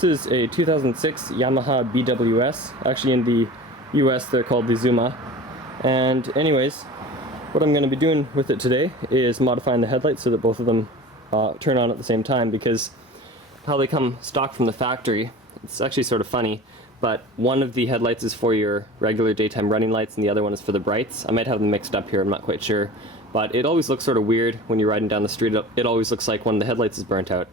This is a 2006 Yamaha BWS. Actually, in the US they're called the Zuma. And anyways, what I'm going to be doing with it today is modifying the headlights so that both of them turn on at the same time, because how they come stock from the factory, it's actually sort of funny, but one of the headlights is for your regular daytime running lights and the other one is for the brights. I might have them mixed up here, I'm not quite sure, but it always looks sort of weird when you're riding down the street. It always looks like one of the headlights is burnt out,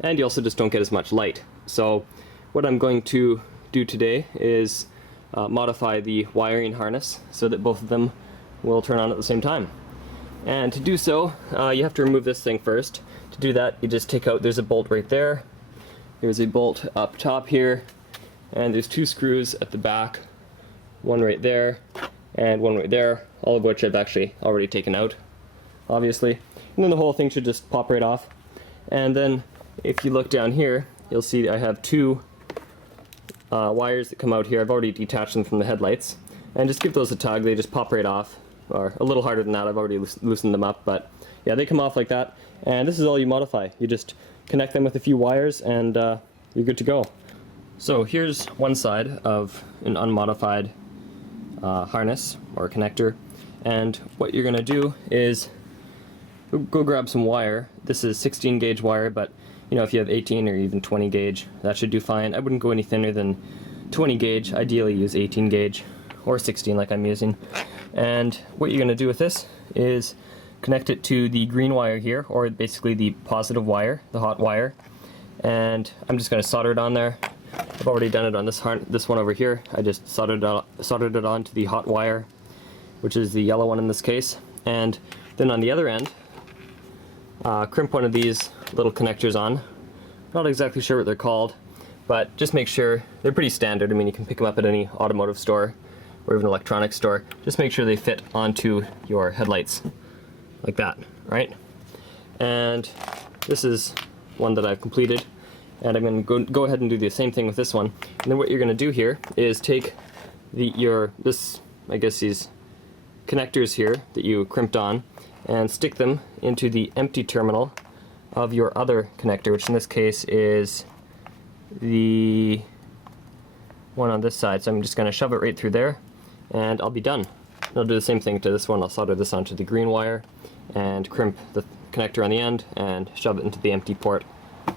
and you also just don't get as much light. So what I'm going to do today is modify the wiring harness so that both of them will turn on at the same time. And to do so, you have to remove this thing first. To do that, you just take out, there's a bolt right there, there's a bolt up top here, and there's two screws at the back, one right there and one right there, all of which I've actually already taken out, obviously. And then the whole thing should just pop right off. And then if you look down here, you'll see I have two wires that come out here. I've already detached them from the headlights. And just give those a tug, they just pop right off. Or a little harder than that, I've already loosened them up, but yeah, they come off like that. And this is all you modify. You just connect them with a few wires and you're good to go. So here's one side of an unmodified harness or connector, and what you're going to do is go grab some wire. This is 16 gauge wire, but you know, if you have 18 or even 20 gauge, that should do fine. I wouldn't go any thinner than 20 gauge. Ideally use 18 gauge or 16 like I'm using. And what you're going to do with this is connect it to the green wire here, or basically the positive wire, the hot wire. And I'm just going to solder it on there. I've already done it on this one over here. I just soldered it onto the hot wire, which is the yellow one in this case. And then on the other end, crimp one of these little connectors on. Not exactly sure what they're called, but just make sure they're pretty standard. I mean, you can pick them up at any automotive store or even electronics store. Just make sure they fit onto your headlights like that, right? And this is one that I've completed, and I'm going to go ahead and do the same thing with this one. And then what you're going to do here is take these connectors here that you crimped on, and stick them into the empty terminal of your other connector, which in this case is the one on this side. So I'm just going to shove it right through there, and I'll be done. And I'll do the same thing to this one. I'll solder this onto the green wire and crimp the connector on the end and shove it into the empty port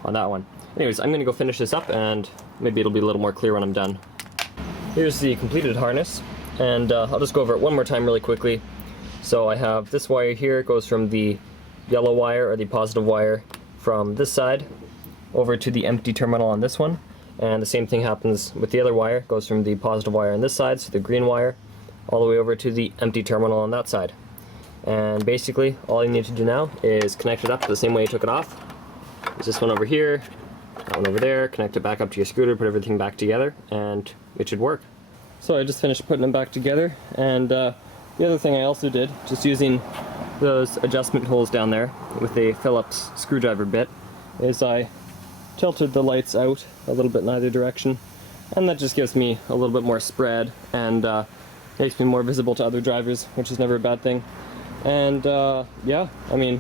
on that one. Anyways, I'm going to go finish this up, and maybe it'll be a little more clear when I'm done. Here's the completed harness, and I'll just go over it one more time really quickly. So I have this wire here, it goes from the yellow wire, or the positive wire, from this side over to the empty terminal on this one. And the same thing happens with the other wire. It goes from the positive wire on this side, so the green wire, all the way over to the empty terminal on that side. And basically, all you need to do now is connect it up the same way you took it off. There's this one over here, that one over there, connect it back up to your scooter, put everything back together, and it should work. So I just finished putting them back together, and the other thing I also did, just using those adjustment holes down there with a Phillips screwdriver bit, is I tilted the lights out a little bit in either direction, and that just gives me a little bit more spread and makes me more visible to other drivers, which is never a bad thing. And yeah, I mean,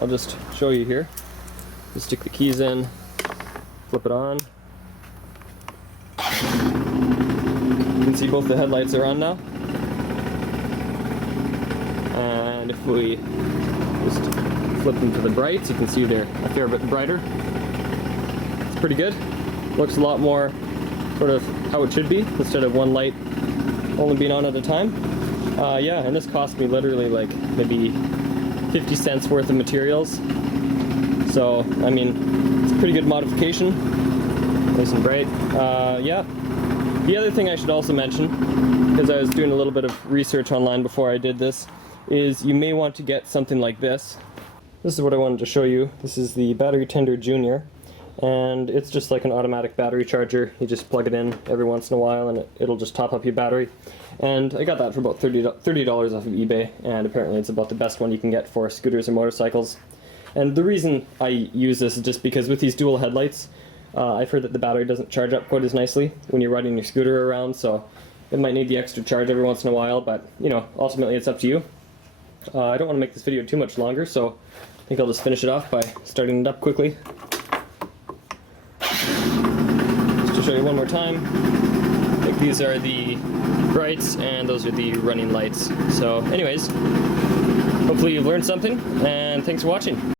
I'll just show you here. Just stick the keys in, flip it on. You can see both the headlights are on now. And if we just flip them to the brights, you can see they're a fair bit brighter. It's pretty good. Looks a lot more sort of how it should be, instead of one light only being on at a time. Yeah, and this cost me literally like maybe 50 cents worth of materials. So, I mean, it's a pretty good modification. Nice and bright. Yeah. The other thing I should also mention, because I was doing a little bit of research online before I did this, is you may want to get something like this. This is what I wanted to show you. This is the Battery Tender Junior, and it's just like an automatic battery charger. You just plug it in every once in a while and it'll just top up your battery. And I got that for about $30 off of eBay, and apparently it's about the best one you can get for scooters or motorcycles. And the reason I use this is just because with these dual headlights, I've heard that the battery doesn't charge up quite as nicely when you're riding your scooter around, so it might need the extra charge every once in a while, but you know, ultimately it's up to you. I don't want to make this video too much longer, so I think I'll just finish it off by starting it up quickly. show you one more time. Like these are the brights and those are the running lights. So anyways, hopefully you've learned something, and thanks for watching.